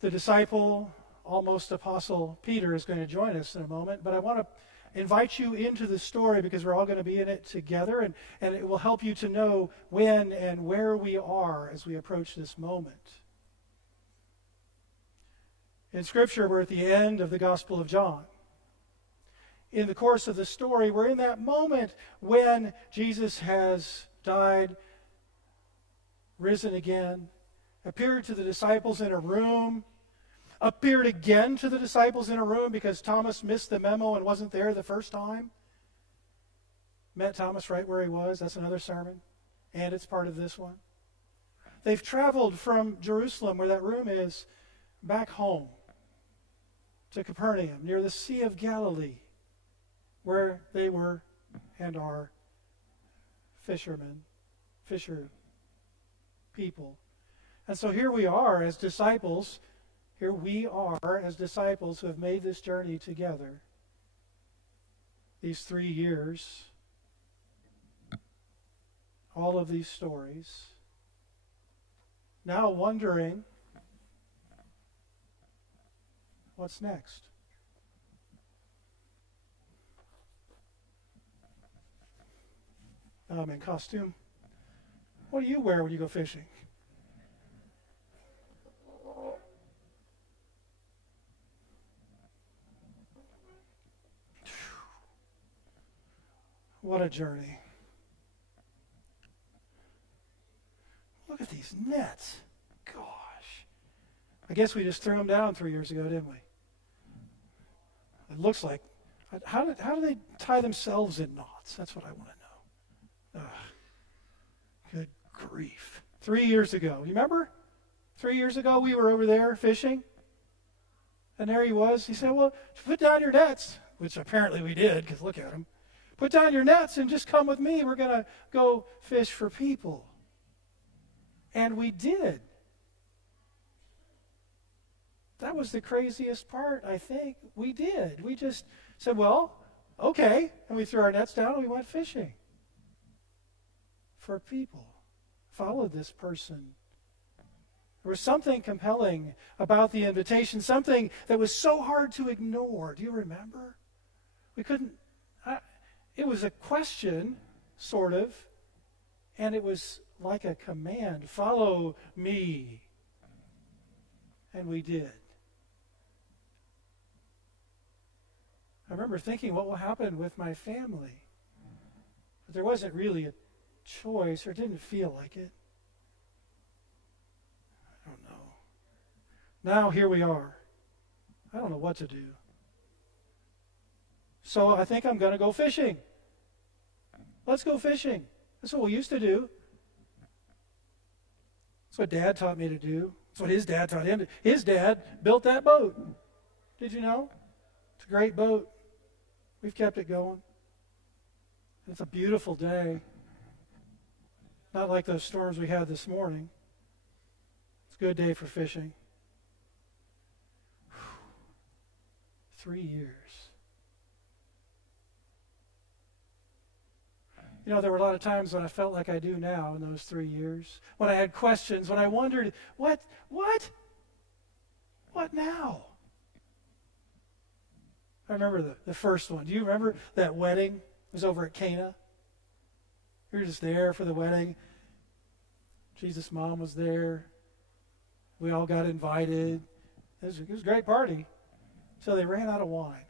The disciple, almost apostle Peter, is going to join us in a moment, but I want to invite you into the story because we're all going to be in it together, and it will help you to know when and where we are as we approach this moment. In Scripture, we're at the end of the Gospel of John. In the course of the story, we're in that moment when Jesus has died, risen again, appeared to the disciples in a room, appeared again to the disciples in a room because Thomas missed the memo and wasn't there the first time. Met Thomas right where he was. That's another sermon, and it's part of this one. They've traveled from Jerusalem, where that room is, back home to Capernaum, near the Sea of Galilee, where they were and are fisher people. And so here we are as disciples. Here we are as disciples who have made this journey together these 3 years, all of these stories, now wondering what's next. I'm in costume. What do you wear when you go fishing? What a journey. Look at these nets. Gosh. I guess we just threw them down 3 years ago, didn't we? It looks like. How do they tie themselves in knots? That's what I want to know. Good grief. 3 years ago. You remember? 3 years ago we were over there fishing. And there he was. He said, well, put down your nets. Which apparently we did, because look at them. Put down your nets and just come with me. We're going to go fish for people. And we did. That was the craziest part, I think. We did. We just said, well, okay. And we threw our nets down and we went fishing for people. Followed this person. There was something compelling about the invitation, something that was so hard to ignore. Do you remember? We couldn't. It was a question, sort of, and it was like a command. Follow me. And we did. I remember thinking, what will happen with my family? But there wasn't really a choice, or didn't feel like it. I don't know. Now here we are. I don't know what to do. So I think I'm going to go fishing. Let's go fishing. That's what we used to do. That's what Dad taught me to do. That's what his dad taught him to do. His dad built that boat. Did you know? It's a great boat. We've kept it going. It's a beautiful day. Not like those storms we had this morning. It's a good day for fishing. 3 years. You know, there were a lot of times when I felt like I do now in those 3 years. When I had questions, when I wondered, what now? I remember the first one. Do you remember that wedding? It was over at Cana. We were just there for the wedding. Jesus' mom was there. We all got invited. It was a great party. So they ran out of wine.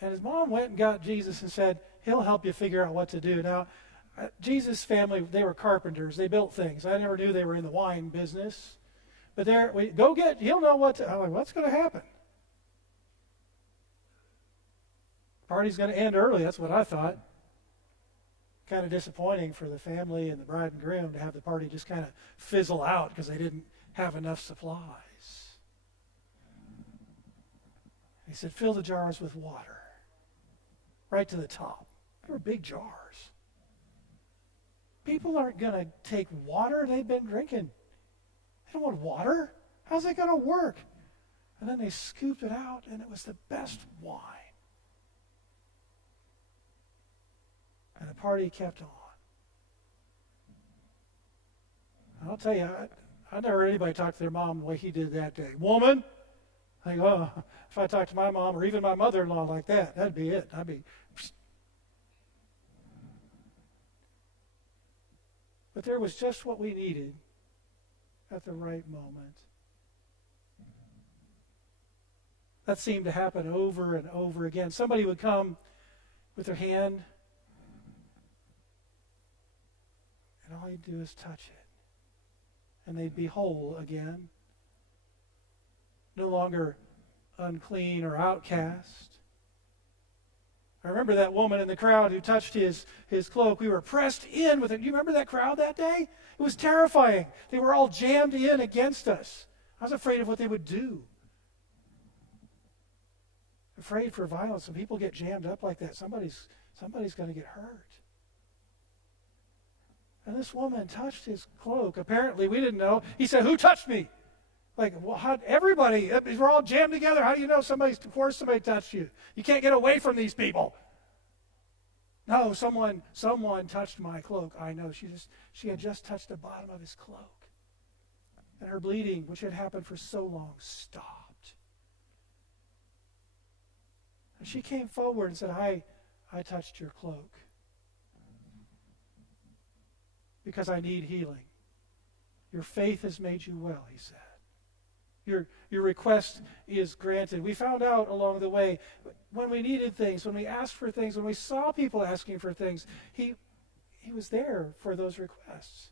And his mom went and got Jesus and said, he'll help you figure out what to do. Now, Jesus' family, they were carpenters. They built things. I never knew they were in the wine business. But he'll know what to, I'm like, what's going to happen? Party's going to end early. That's what I thought. Kind of disappointing for the family and the bride and groom to have the party just kind of fizzle out because they didn't have enough supplies. He said, fill the jars with water. Right to the top. They were big jars. People aren't going to take water they've been drinking. They don't want water. How's that going to work? And then they scooped it out, and it was the best wine. And the party kept on. I'll tell you, I never heard anybody talk to their mom the way he did that day. Woman! I go, oh, if I talked to my mom or even my mother-in-law like that, that'd be it. I'd be... But there was just what we needed at the right moment. That seemed to happen over and over again. Somebody would come with their hand, and all you'd do is touch it. And they'd be whole again. No longer unclean or outcast. I remember that woman in the crowd who touched his cloak. We were pressed in with it. Do you remember that crowd that day? It was terrifying. They were all jammed in against us. I was afraid of what they would do. Afraid for violence. When people get jammed up like that, somebody's going to get hurt. And this woman touched his cloak. Apparently, we didn't know. He said, "Who touched me?" Like, well, everybody, we're all jammed together. How do you know somebody touched you? You can't get away from these people. No, someone touched my cloak. I know. She had just touched the bottom of his cloak. And her bleeding, which had happened for so long, stopped. And she came forward and said, I touched your cloak because I need healing. Your faith has made you well, he said. Your request is granted. We found out along the way, when we needed things, when we asked for things, when we saw people asking for things, he was there for those requests.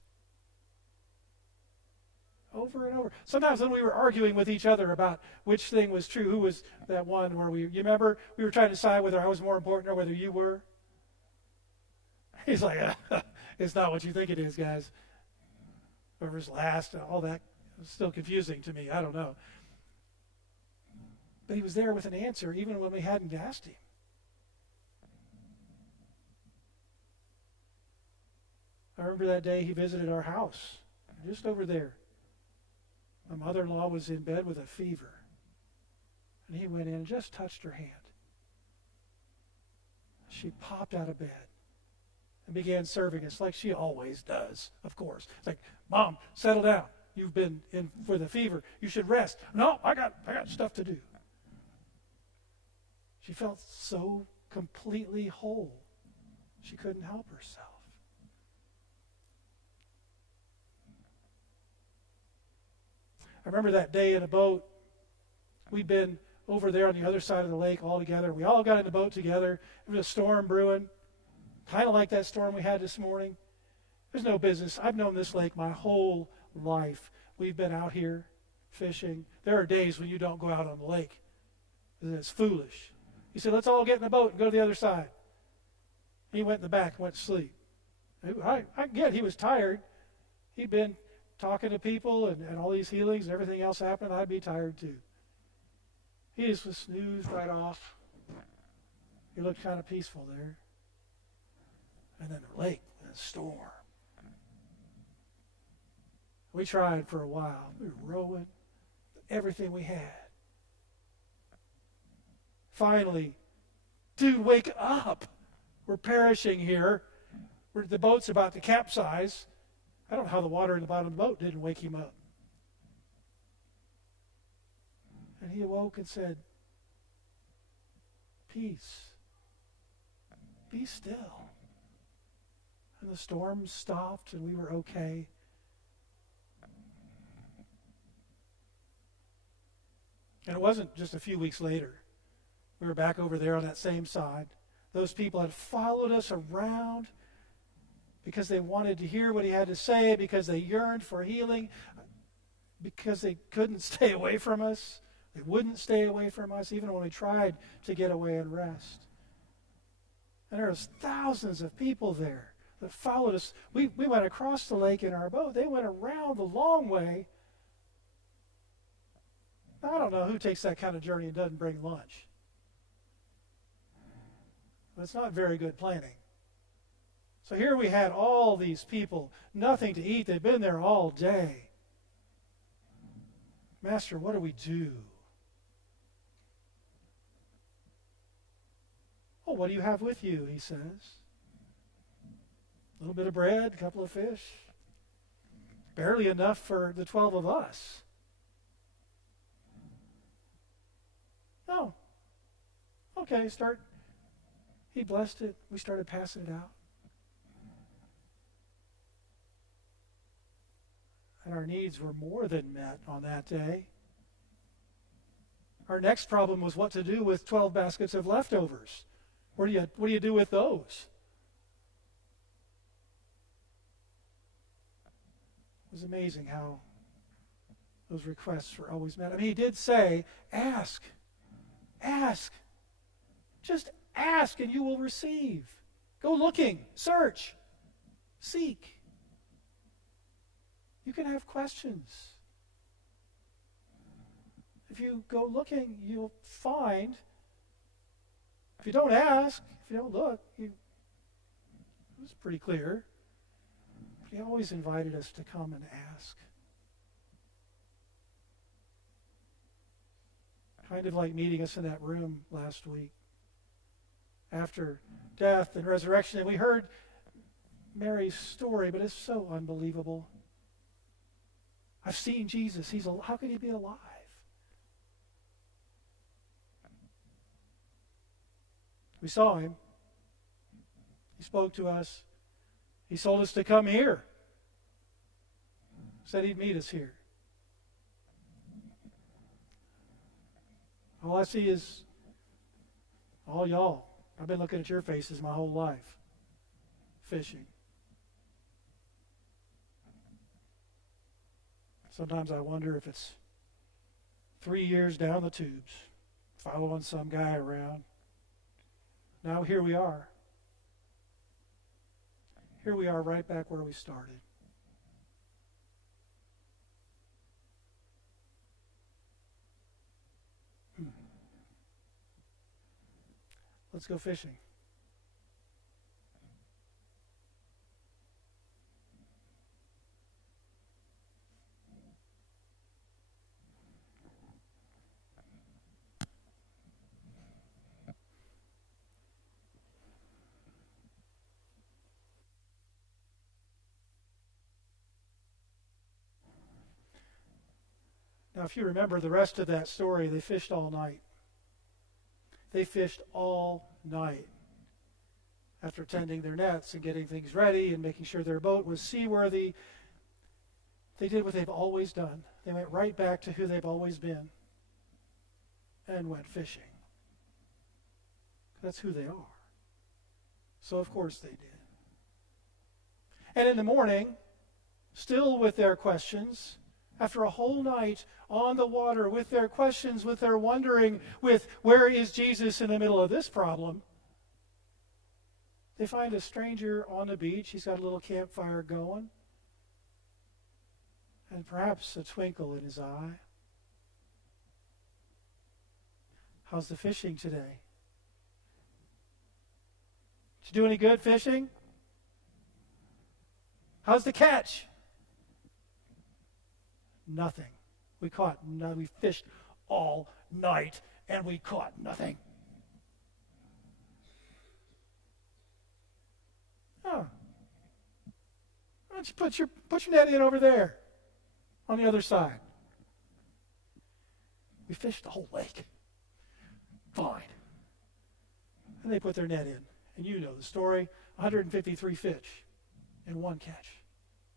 Over and over. Sometimes when we were arguing with each other about which thing was true, who was that one where you remember, we were trying to decide whether I was more important or whether you were? He's like, it's not what you think it is, guys. Whoever's last, all that. It's still confusing to me. I don't know. But he was there with an answer even when we hadn't asked him. I remember that day he visited our house, just over there. My mother-in-law was in bed with a fever. And he went in and just touched her hand. She popped out of bed and began serving us like she always does, of course. It's like, Mom, settle down. You've been in for the fever. You should rest. No, I got stuff to do. She felt so completely whole. She couldn't help herself. I remember that day in a boat. We'd been over there on the other side of the lake all together. We all got in the boat together. There was a storm brewing, kind of like that storm we had this morning. There's no business. I've known this lake my whole life. We've been out here fishing. There are days when you don't go out on the lake. It's foolish. He said, let's all get in the boat and go to the other side. He went in the back and went to sleep. I get he was tired. He'd been talking to people and all these healings and everything else happened. I'd be tired too. He just was snoozed right off. He looked kind of peaceful there. And then the lake, the storm. We tried for a while. We were rowing everything we had. Finally, dude, wake up. We're perishing here. The boat's about to capsize. I don't know how the water in the bottom of the boat didn't wake him up. And he awoke and said, peace. Be still. And the storm stopped and we were okay. And it wasn't just a few weeks later. We were back over there on that same side. Those people had followed us around because they wanted to hear what he had to say, because they yearned for healing, because they couldn't stay away from us. They wouldn't stay away from us even when we tried to get away and rest. And there was thousands of people there that followed us. We went across the lake in our boat. They went around the long way. I don't know who takes that kind of journey and doesn't bring lunch. But it's not very good planning. So here we had all these people, nothing to eat. They'd been there all day. Master, what do we do? Oh, what do you have with you, he says. A little bit of bread, a couple of fish. barely enough for the 12 of us. No. Okay, he blessed it. We started passing it out. And our needs were more than met on that day. Our next problem was what to do with 12 baskets of leftovers. What do you do with those? It was amazing how those requests were always met. I mean, he did say, ask. Ask. Just ask and you will receive. Go looking. Search. Seek. You can have questions. If you go looking, you'll find. If you don't ask, if you don't look, it was pretty clear. He always invited us to come and ask. Kind of like meeting us in that room last week after death and resurrection. And we heard Mary's story, but it's so unbelievable. I've seen Jesus. How can he be alive? We saw him. He spoke to us. He told us to come here. Said he'd meet us here. All I see is all y'all. I've been looking at your faces my whole life. Fishing. Sometimes I wonder if it's 3 years down the tubes, following some guy around. Now here we are. Here we are right back where we started. Let's go fishing. Now, if you remember the rest of that story, they fished all night. They fished all night after tending their nets and getting things ready and making sure their boat was seaworthy. They did what they've always done. They went right back to who they've always been and went fishing. That's who they are. So, of course, they did. And in the morning, still with their questions, after a whole night on the water with their questions, with their wondering, with where is Jesus in the middle of this problem, they find a stranger on the beach. He's got a little campfire going, and perhaps a twinkle in his eye. How's the fishing today? Did you do any good fishing? How's the catch? Nothing. We fished all night and we caught nothing. Oh. Why don't you put your net in over there on the other side? We fished the whole lake. Fine. And they put their net in. And you know the story, 153 fish in one catch.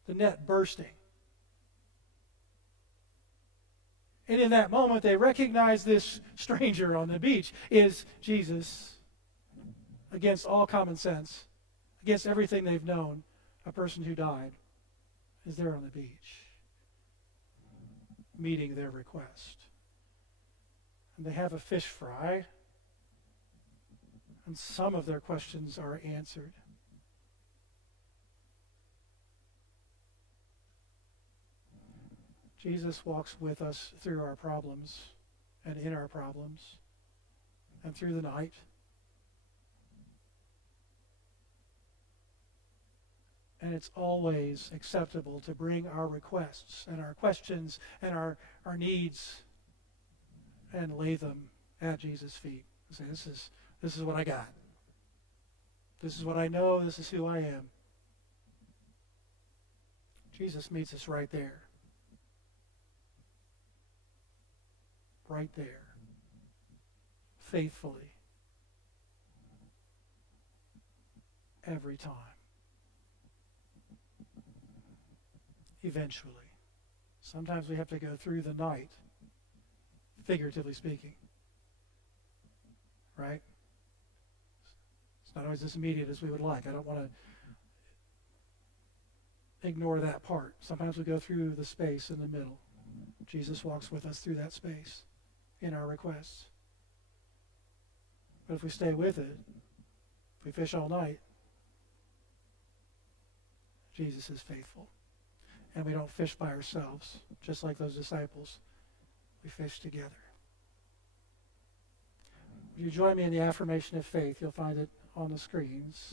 The net bursting. And in that moment, they recognize this stranger on the beach is Jesus. Against all common sense, against everything they've known, a person who died is there on the beach, meeting their request. And they have a fish fry, and some of their questions are answered. Jesus walks with us through our problems and in our problems and through the night. And it's always acceptable to bring our requests and our questions and our needs and lay them at Jesus' feet. And say, this is what I got. This is what I know. This is who I am. Jesus meets us right there. Right there. Faithfully. Every time. Eventually. Sometimes we have to go through the night, figuratively speaking. Right? It's not always as immediate as we would like. I don't want to ignore that part. Sometimes we go through the space in the middle. Jesus walks with us through that space in our requests. But if we stay with it, if we fish all night, Jesus is faithful. And we don't fish by ourselves, just like those disciples. We fish together. Would you join me in the affirmation of faith? You'll find it on the screens.